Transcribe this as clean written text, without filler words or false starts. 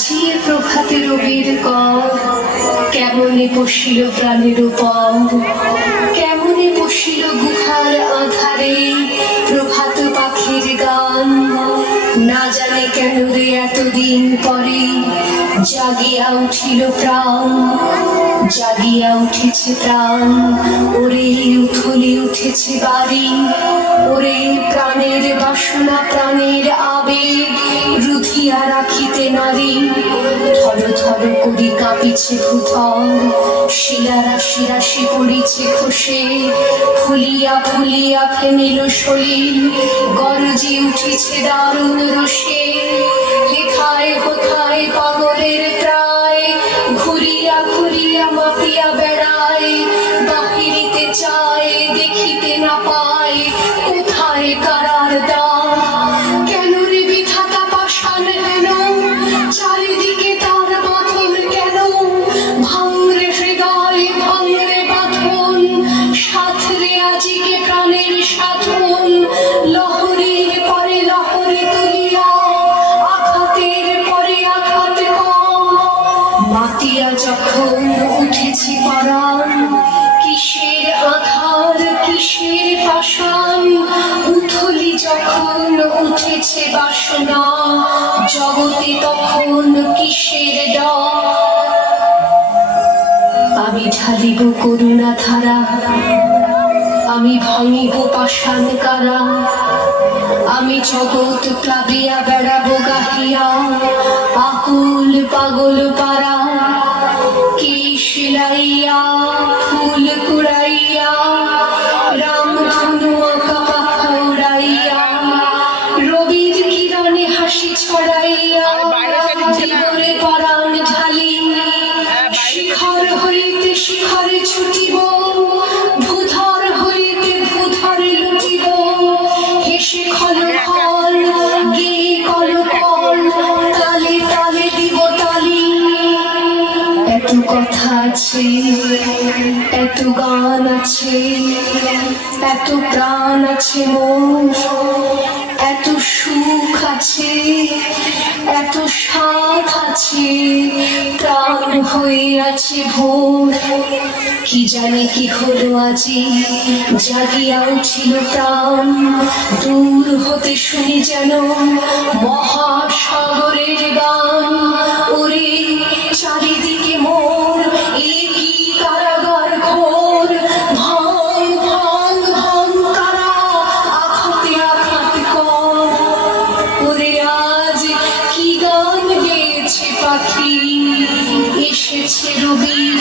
বাজিয়ে প্রভাতে রবির কর, কেমনে পশিল প্রাণের উপর, কেমনে পশিল গুহার আধারে প্রভাত পাখির গান। না জানে কেন রে এতদিন পরে জাগিয়া উঠিল প্রাণ, জাগিয়া উঠেছে প্রাণ। ওরে উথলে উঠেছে বাড়ি, ওরে প্রাণের বাসনা প্রাণের আবেগ রুধিয়া রাখিতে নারী। থর থর করি কাঁপিছে ভূতল, শিলা রাশি রাশি পড়িছে খসে, ফুলিয়া ফুলিয়া ফেনিল সলিল, গরজে উঠেছে দারুণ রোষে। হেথায় হোথায় পাগলের প্রায়, ঘুরিয়া ঘুরিয়া মাতিয়া বেড়ায়, বাহিরিতে চায় দেখিতে না পায় কোথায় কারার দ্বার। কেন রে বিধাতা পাষাণ হেন, চারিদিকে তার বাঁধন কেন? ভাঙরে হৃদয় ভাঙরে বাঁধন, সাথরে আজিকে প্রাণের সাধন। লহরীর পরে লহরী তুলিয়া, আঘাতের পরে আঘাত কম, মাতিয়া যখন উঠেছি পরাণ। কিসের আধার কিসের পাষাণ, উথলি যখন উঠেছে বাসনা, জগতে তখন কিসের ডর। আমি ঢালিব করুণা ধারা, আমি ভাঙিব পাষাণ কারা, আমি জগৎ প্লাবিয়া বেড়াবো গাহিয়া, আকুল পাগল পারা। কি শিলাইয়া ফুল কুড়াইয়া, রামধনু আঁকা পাখা উড়াইয়া, রবির কিরণে হাসি ছড়াইয়া, জীবনে পরাণ ঢালি। শিখর হইতে শিখরে ছুটিব, ভূধর হইতে ভূধরে লুটিব, হেসে খল খল গে কল কল, তালে তালে দিব তালি। এত কথা আছে, এত গান আছে, এত প্রাণ আছে মোর, এত সুখ আছে, এত স্বাদ আছে, প্রাণ হয়ে আছে ভোর। কি জানি কি হলো আজি, জাগিয়া উঠিল প্রাণ। দূর হতে শুনি যেন মহাসাগরের গান। ওরে চারিদিকে মোর এ কি কারাগার ঘোর, ভাঙ ভাঙ ভাঙ কারা, আঘাতে আঘাত কর। ওরে আজ কি গান গেয়েছে পাখি, এসেছে রবির